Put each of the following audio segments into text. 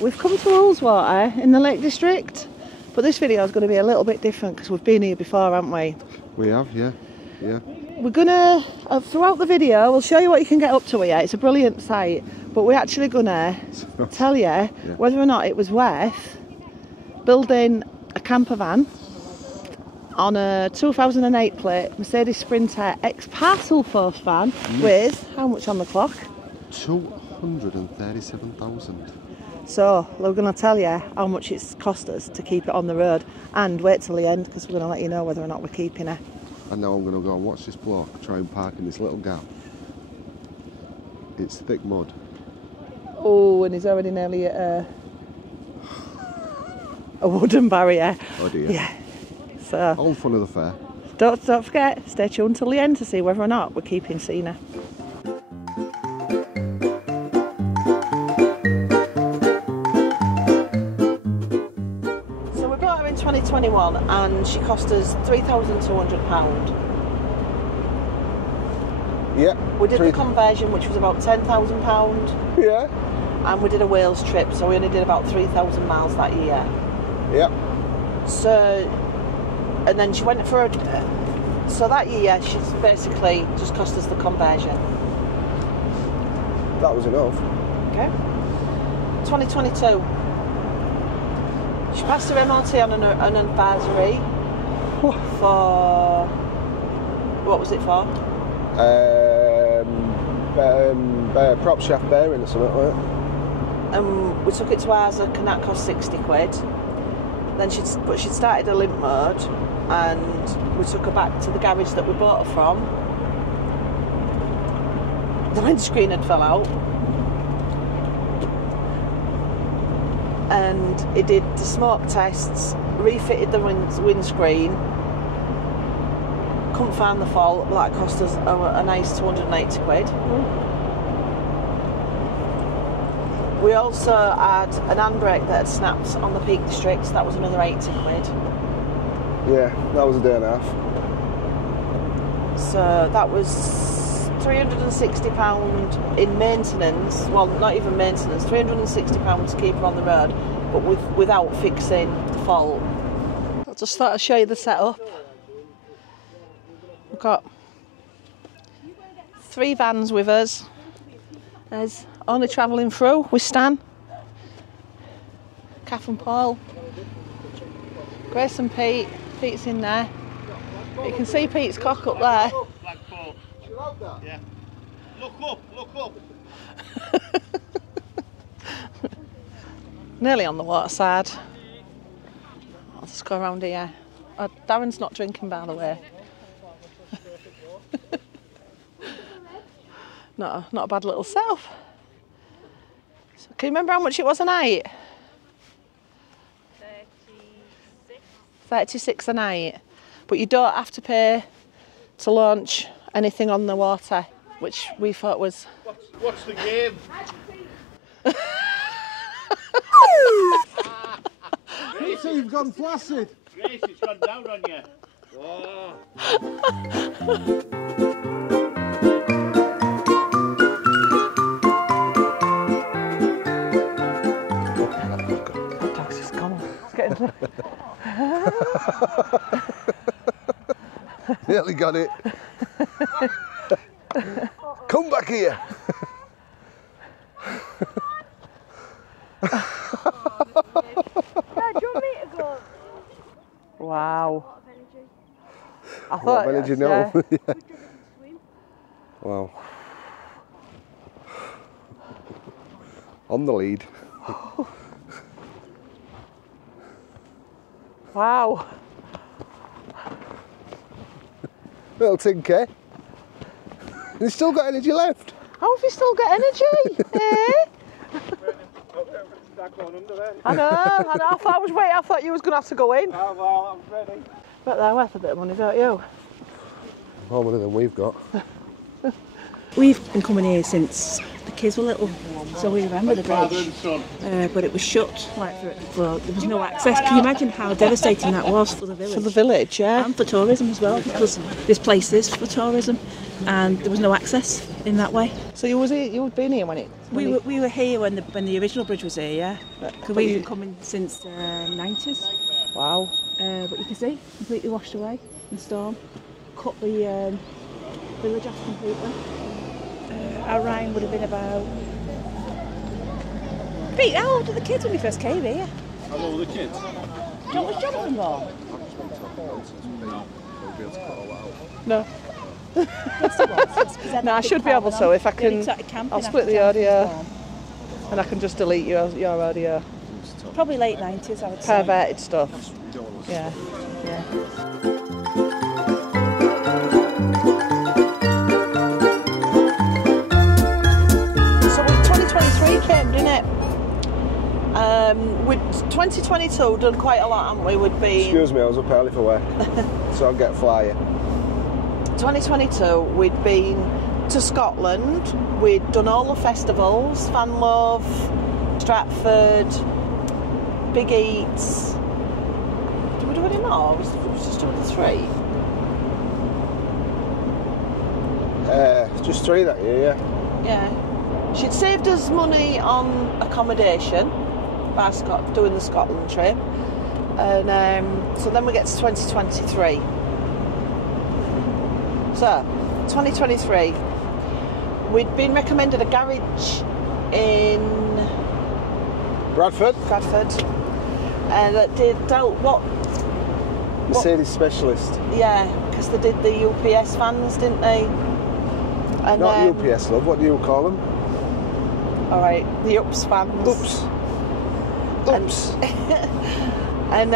we've come to Ullswater in the Lake District, but this video is going to be a little bit different because we've been here before, haven't we? We have, yeah. We're gonna, throughout the video, we'll show you what you can get up to here. It's a brilliant site, but we're actually gonna tell you whether or not it was worth building a camper van on a 2008 plate Mercedes Sprinter X parcel post van with how much on the clock? 237,000. So we're going to tell you how much it's cost us to keep it on the road, and wait till the end because we're going to let you know whether or not we're keeping it. And now I'm going to go and watch this bloke try and park in this little gap. It's thick mud. Oh, and he's already nearly at a wooden barrier. Oh dear. Yeah. So all fun of the fair. Don't forget, stay tuned till the end to see whether or not we're keeping Cena. So we bought her in 2021 and she cost us £3,200. Yeah. We did the conversion, which was about £10,000. Yeah. And we did a Wales trip, so we only did about 3,000 miles that year. Yeah. So, and then she went for a... So that year, she's basically just cost us the conversion. That was enough. Okay. 2022. She passed her MOT on an advisory. For... What was it for? Prop shaft bearing or something like that. And we took it to Isaac and that cost 60 quid. Then she'd started a limp mode and we took her back to the garage that we bought her from. The windscreen had fell out and it did the smoke tests, refitted the windscreen, couldn't find the fault. That cost us a nice 280 quid. We also had an handbrake that had snapped on the Peak District, so that was another 80 quid. Yeah, that was a day and a half. So that was £360 in maintenance, well not even maintenance, £360 to keep her on the road, but without fixing the fault. I just thought I'd show you the setup. We've got 3 vans with us. There's only travelling through with Stan, Kath and Paul, Grace and Pete. Pete's in there. You can see Pete's cock up there. Yeah. Look up. Nearly on the waterside. I'll just go around here. Darren's not drinking, by the way. Not a bad little setup. So, can you remember how much it was a night? 36 a night. But you don't have to pay to launch anything on the water, which we thought was... What's the game? Grace, you've gone flaccid. Grace, it's gone down on you. Oh. Taxi's gone. It's getting... Nearly got it. Come back here. Wow. I What thought... energy now? Yeah. Wow. On the lead. Wow. Little tinker. You've still got energy left. How have you still got energy? Eh? I know. I thought I was waiting. I thought you was going to have to go in. Oh, well, I'm ready. But they're worth a bit of money, don't you? More money than we've got. We've been coming here since the kids were little, so we remember the bridge, but it was shut, there was no access. Can you imagine how devastating that was for the village? For the village, yeah. And for tourism as well, because this place is for tourism. and there was no access in that way. So you'd been here when it? We were here when the original bridge was here, yeah. Because we've been coming since the 90s. Wow. But you can see, completely washed away in the storm. Cut the village off completely. Our Ryan would have been about... Pete, how old were the kids when we first came here? How old were the kids? Was Jonathan born? No. Yes, he was. No, I should be able to if I can. I'll split the audio and I can just delete your audio. Probably late 90s, I would say. Perverted stuff. Yeah. Yeah. So 2023 came, didn't it? With 2022 done quite a lot, haven't we? We'd been... Excuse me, I was up early for work, so I'll get a flyer. 2022, we'd been to Scotland. We'd done all the festivals: Fan Love, Stratford, Big Eats. Did we do any more? Was just doing the 3? Just 3 that year, yeah. Yeah. She'd saved us money on accommodation by doing the Scotland trip, and so then we get to 2023. So, 2023, we'd been recommended a garage in Bradford, and that dealt what? Mercedes specialist. Yeah, because they did the UPS vans, didn't they? And Not UPS, love. What do you call them? All right, the UPS vans. Oops. And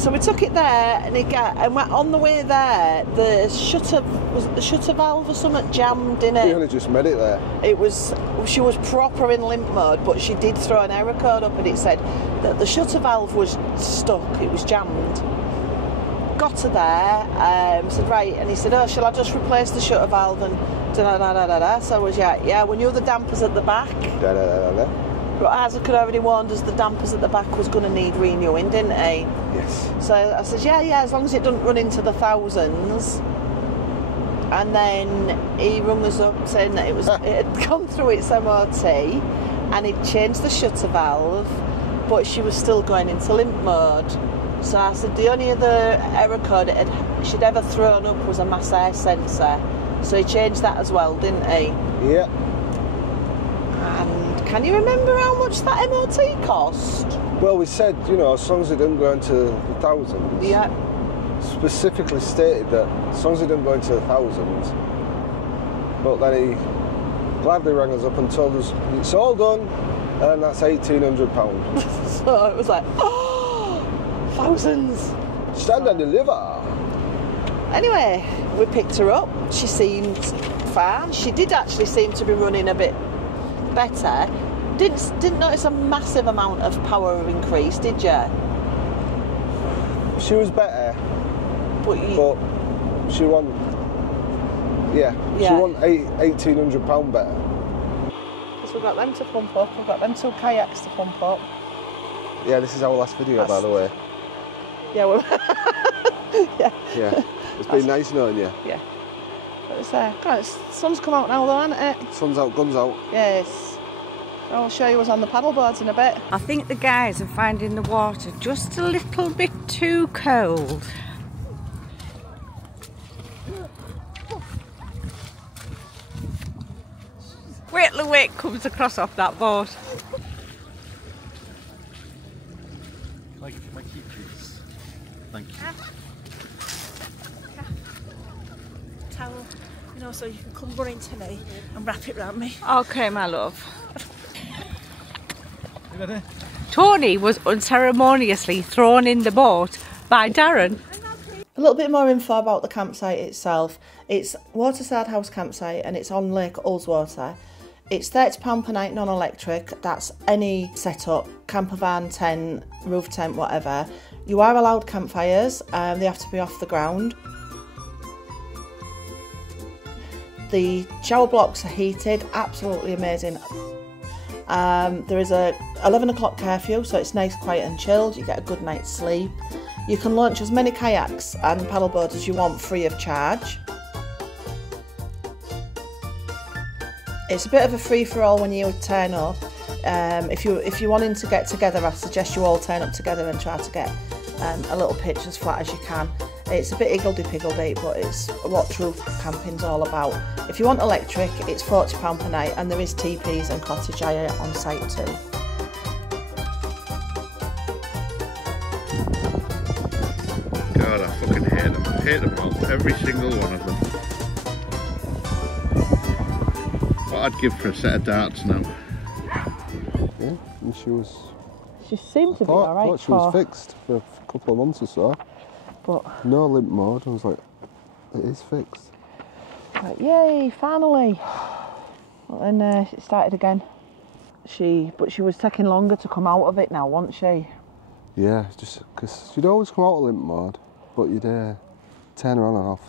so we took it there, and on the way there, the shutter valve or something jammed in it. We only just met it there. She was proper in limp mode, but she did throw an error code up, and it said that the shutter valve was stuck. It was jammed. Got to there, said right, and he said, "Oh, shall I just replace the shutter valve?" And so I was yeah. We knew the dampers at the back. But Isaac had already warned us the dampers at the back was going to need renewing, didn't he? Yes. So I said, yeah, as long as it doesn't run into the thousands. And then he rung us up saying that it had gone through its MOT and he'd changed the shutter valve, but she was still going into limp mode. So I said the only other error code she'd ever thrown up was a mass air sensor. So he changed that as well, didn't he? Yeah. And can you remember how much that MOT cost? Well, we said, as long as it didn't go into the thousands. Yeah. Specifically stated that as long as it didn't go into the thousands. But then he gladly rang us up and told us it's all done, and that's £1,800. So it was like, thousands. Stand and deliver. Anyway, we picked her up. She seemed fine. She did actually seem to be running a bit better. Didn't notice a massive amount of power increase, did you? She was better, but she won. Yeah, she won £1,800 better. Because we've got them to pump up. We've got them 2 kayaks to pump up. Yeah, this is our last video, by the way. Yeah, yeah. It's been nice knowing you. Yeah. But it's God, sun's come out now, though, hasn't it? Sun's out, guns out. Yes. I'll show you what's on the paddleboards in a bit. I think the guys are finding the water just a little bit too cold. Wait till the wake comes across off that boat. Can I give you my key, please? Thank you. Towel, so you can come running to me and wrap it around me. Okay, my love. Tony was unceremoniously thrown in the boat by Darren. A little bit more info about the campsite itself. It's Waterside House campsite and it's on Lake Ullswater. It's £30 per night non-electric. That's any setup, campervan, tent, roof tent, whatever. You are allowed campfires, they have to be off the ground. The shower blocks are heated, absolutely amazing. There is a 11 o'clock curfew, so it's nice, quiet and chilled. You get a good night's sleep. You can launch as many kayaks and paddleboards as you want free of charge. It's a bit of a free-for-all when you turn up. If you're wanting to get together, I suggest you all turn up together and try to get a little pitch as flat as you can. It's a bit higgledy-piggledy, but it's what true camping's all about. If you want electric, it's £40 per night, and there is TPs and cottage hire on site too. God, I fucking hate them. I hate them all. Every single one of them. What I'd give for a set of darts now. Yeah, and She seemed to be alright. I thought she was fixed for a couple of months or so. But no limp mode. I was like, it is fixed. Like, yay, finally. And it started again. But she was taking longer to come out of it now, wasn't she? Yeah, just because she'd always come out of limp mode, but you'd turn her on and off,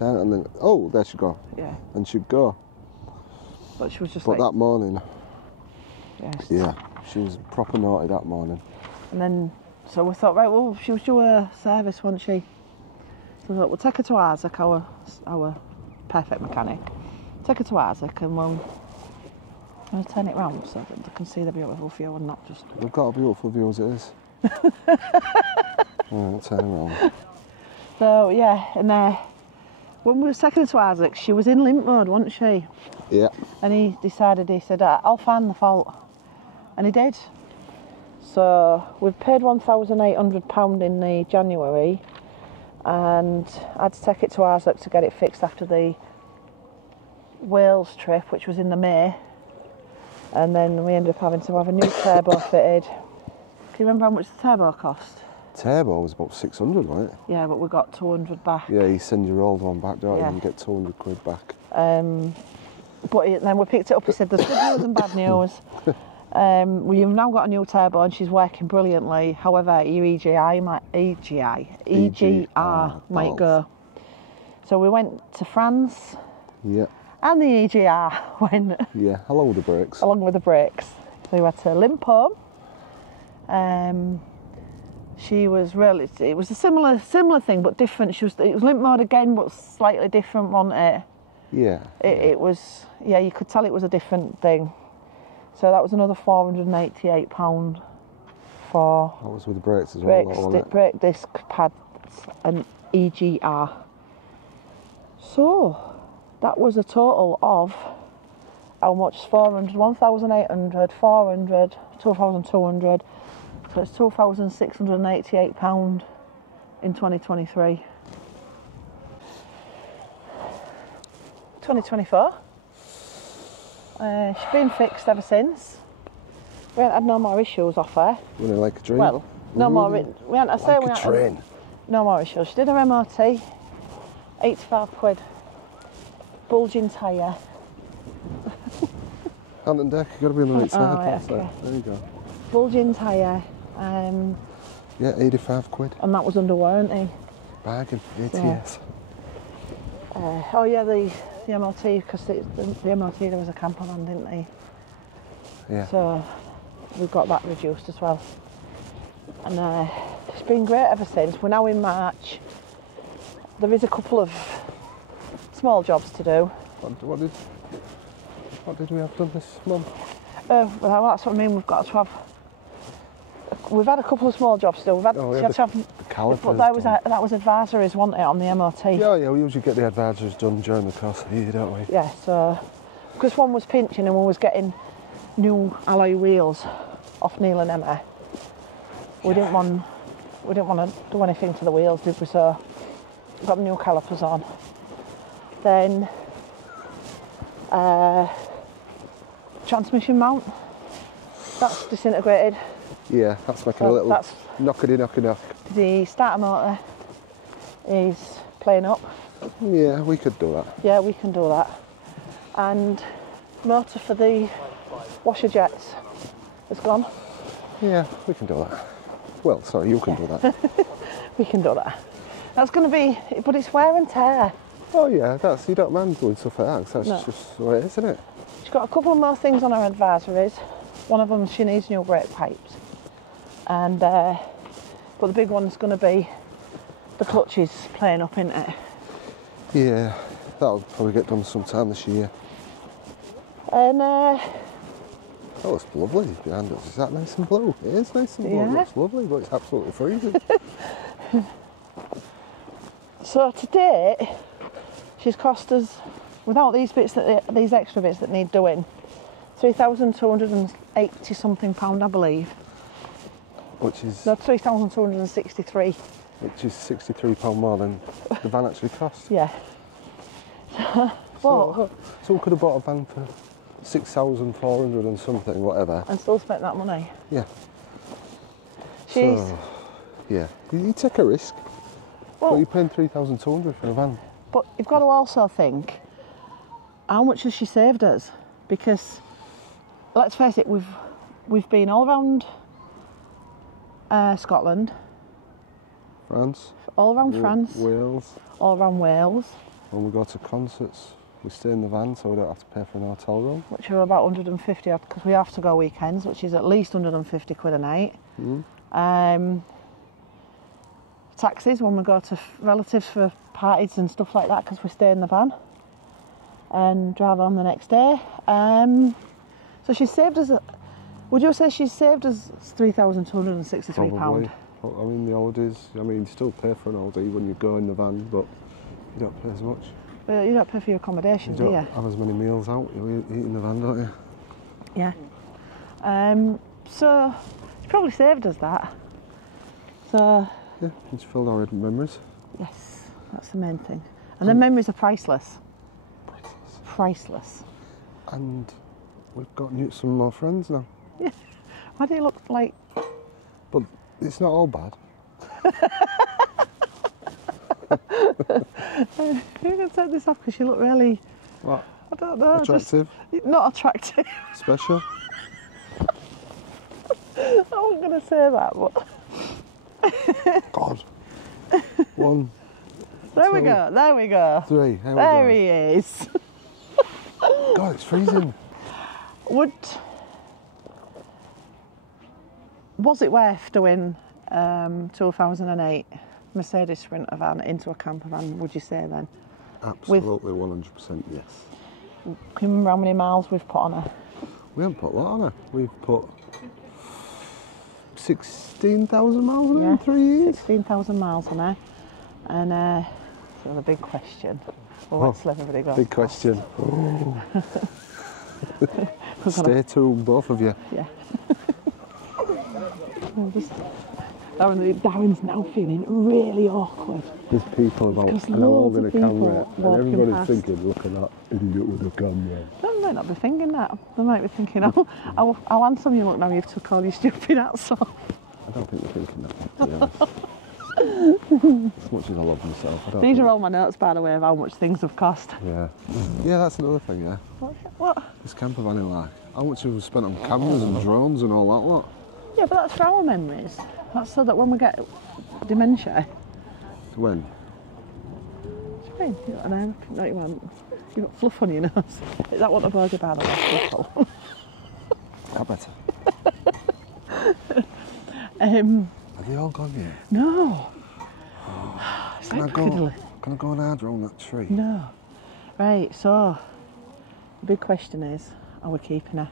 and then, oh, there she'd go. Yeah. And she'd go. But she was just But like... that morning, Yes. yeah, she was proper naughty that morning. And then, so we thought, right, well, she was due a service, wasn't she? So we thought, we'll take her to Isaac, our perfect mechanic. Take her to Isaac and we'll turn it round so that they can see the beautiful view and not just... We've got a beautiful view as it is. Alright, turn around. So, yeah, and when we were taking her to Isaac, she was in limp mode, wasn't she? Yeah. And he said, I'll find the fault. And he did. So we've paid £1,800 in the January, and I had to take it to Isaac to get it fixed after the Wales trip, which was in the May. And then we ended up having to have a new turbo fitted. Do you remember how much the turbo cost? Turbo was about 600, wasn't it? Yeah, but we got 200 back. Yeah, you send your old one back, don't you? Yeah. And you get 200 quid back. But then we picked it up, he said there's good news and bad news. We've now got a new turbo and she's working brilliantly. However, your EGR might go. So we went to France. Yeah. And the EGR went. Yeah, along with the brakes. Along with the brakes. So we had to limp home. She was really, it was a similar thing but different. It was limp mode again but slightly different, wasn't it? Yeah. It was, yeah, you could tell it was a different thing. So that was another £488 for... That was with the brakes as well, brake disc pads and EGR. So, that was a total of, how much? 400, 1,800, 400, 2,200. So it's £2,688 in 2023. 2024. She's been fixed ever since. We haven't had no more issues off her. Really like a dream. Well, no more. We haven't. I say like we a haven't. train. No more issues. She did her MOT. 85 quid. Bulging tyre. Hand and deck, you've got to be on the right side. Right, okay. There you go. Bulging tyre. Yeah, 85 quid. And that was under warranty. Bargain, ATS. Yeah. Oh yeah, the MOT, because the MOT there was a campervan, didn't they? Yeah. So we've got that reduced as well. And it's been great ever since. We're now in March. There is a couple of small jobs to do. What did we have done this month? Well, that's what I mean. We've got to have. We've had a couple of small jobs to do. We've had, we had had to have. The calipers But that was advisories, wasn't it, on the MOT? Yeah, we usually get the advisories done during the course of the year, don't we? Yeah. So because one was pinching and one was getting new alloy wheels off Neil and Emma. We didn't want to do anything to the wheels, did we? So we got new calipers on. Then transmission mount. That's disintegrated. Yeah, that's making a little knockety. The starter motor is playing up. Yeah, we could do that. Yeah, we can do that. And motor for the washer jets has gone. Yeah, we can do that. Well, sorry, you can do that. We can do that. That's going to be, but it's wear and tear. Oh yeah, you don't mind doing stuff like that, 'cause that's No. just the way it is, isn't it? She's got a couple more things on her advisories. One of them, she needs new brake pipes. And, but the big one's going to be the clutches playing up, isn't it? Yeah, that'll probably get done sometime this year. And oh, it's lovely behind us. Is that nice and blue? It is nice and blue. Yeah. It looks lovely, but it's absolutely freezing. so to date, she's cost us, without these bits these extra bits that need doing, £3,280 something, I believe. Which is No, 3,263. which is £63 more than the van actually cost. Yeah. So we could have bought a van for 6,400 and something, whatever. And still spent that money. Yeah. She's So, yeah, you take a risk. well, But you're paying 3,200 for a van. but you've got to also think, how much has she saved us? Because let's face it, we've been all around Scotland, France. all around France, Wales. all around Wales, When we go to concerts, we stay in the van so we don't have to pay for an hotel room. which are about 150 odd, because we have to go weekends, which is at least 150 quid a night. Taxis when we go to relatives for parties and stuff like that, because we stay in the van and drive on the next day. So she's saved us, would you say she's saved us £3,263? Probably. I mean, the holidays, I mean, you still pay for an holiday when you go in the van, but you don't pay as much. Well, you don't pay for your accommodation, You do don't you? have as many meals out, you eat in the van, don't you? Yeah. So she probably saved us that. So Yeah, it's filled our memories. yes, that's the main thing. And the memories are priceless. Priceless. And we've got some more friends now. Why do you look like... But it's not all bad. You can take this off because you look really... What? I don't know. Attractive? Just, not attractive. Special? I wasn't going to say that, but... God. 1, There we go, there we go. 3, here we There go. he is. God, it's freezing. Was it worth doing 2008 Mercedes Sprinter van into a camper van, would you say then? Absolutely, 100% yes. Can you remember how many miles we've put on her? We haven't put a lot on her. We've put 16,000 miles on her in 3 years. 16,000 miles on her. And so the big question. Well, let's let everybody go. Big question. Stay tuned, both of you. Yeah. Darren's now feeling really awkward. There's people about Because an hour loads with of a camera, people and walking everybody's past. thinking, look at that idiot with a camera. They might not be thinking that. They might be thinking, oh, how handsome you look now you've took all your stupid hats off. I don't think they're thinking that, to be honest. As much as I love myself, I don't These think... are all my notes, by the way, of how much things have cost. Yeah. Yeah, that's another thing, yeah. What? This camper van in like, how much have we spent on cameras and drones and all that lot? Yeah, but that's for our memories. That's so that when we get dementia... When? What do you mean? You got an eye? No, you haven't. You've got fluff on your nose. Is that what the burger, by the way? People? I better. Have they all gone yet? No. It's Can like I go? fiddly. Can I go and hard roll that tree? No. Right, so the big question is, are we keeping her?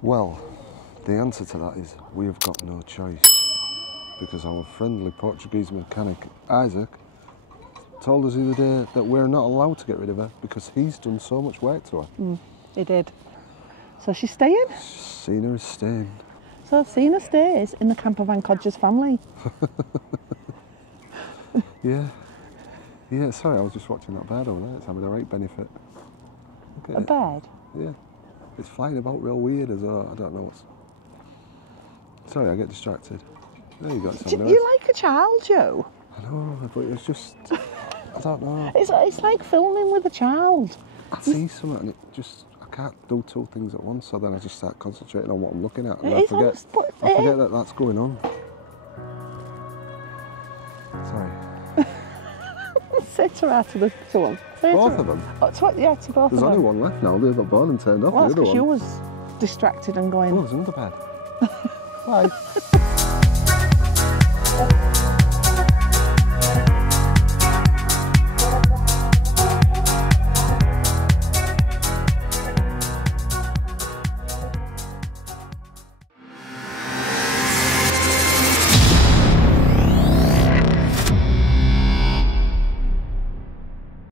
Well, the answer to that is we have got no choice, because our friendly Portuguese mechanic Isaac told us the other day that we're not allowed to get rid of her because he's done so much work to her. He did. So she's staying. Cena is staying. So Cena stays in the Campervan Codgers family. Yeah. Yeah, sorry, I was just watching that bird over there. It's having a right benefit. Look at A it. bird. Yeah. It's flying about real weird as well. I don't know what's... Sorry, I get distracted. There you go. You like a child, Joe? I know, but it's just... I don't know. It's like filming with a child. I see something and it just... I can't do two things at once, so then I just start concentrating on what I'm looking at and I forget that that's going on. Sorry. Say to her to the someone. Both of them? Yeah, to both There's of only them. one left now. The other one and turned off. Well, that's the other because you one. was distracted and going... Oh, there's another bed. Bye.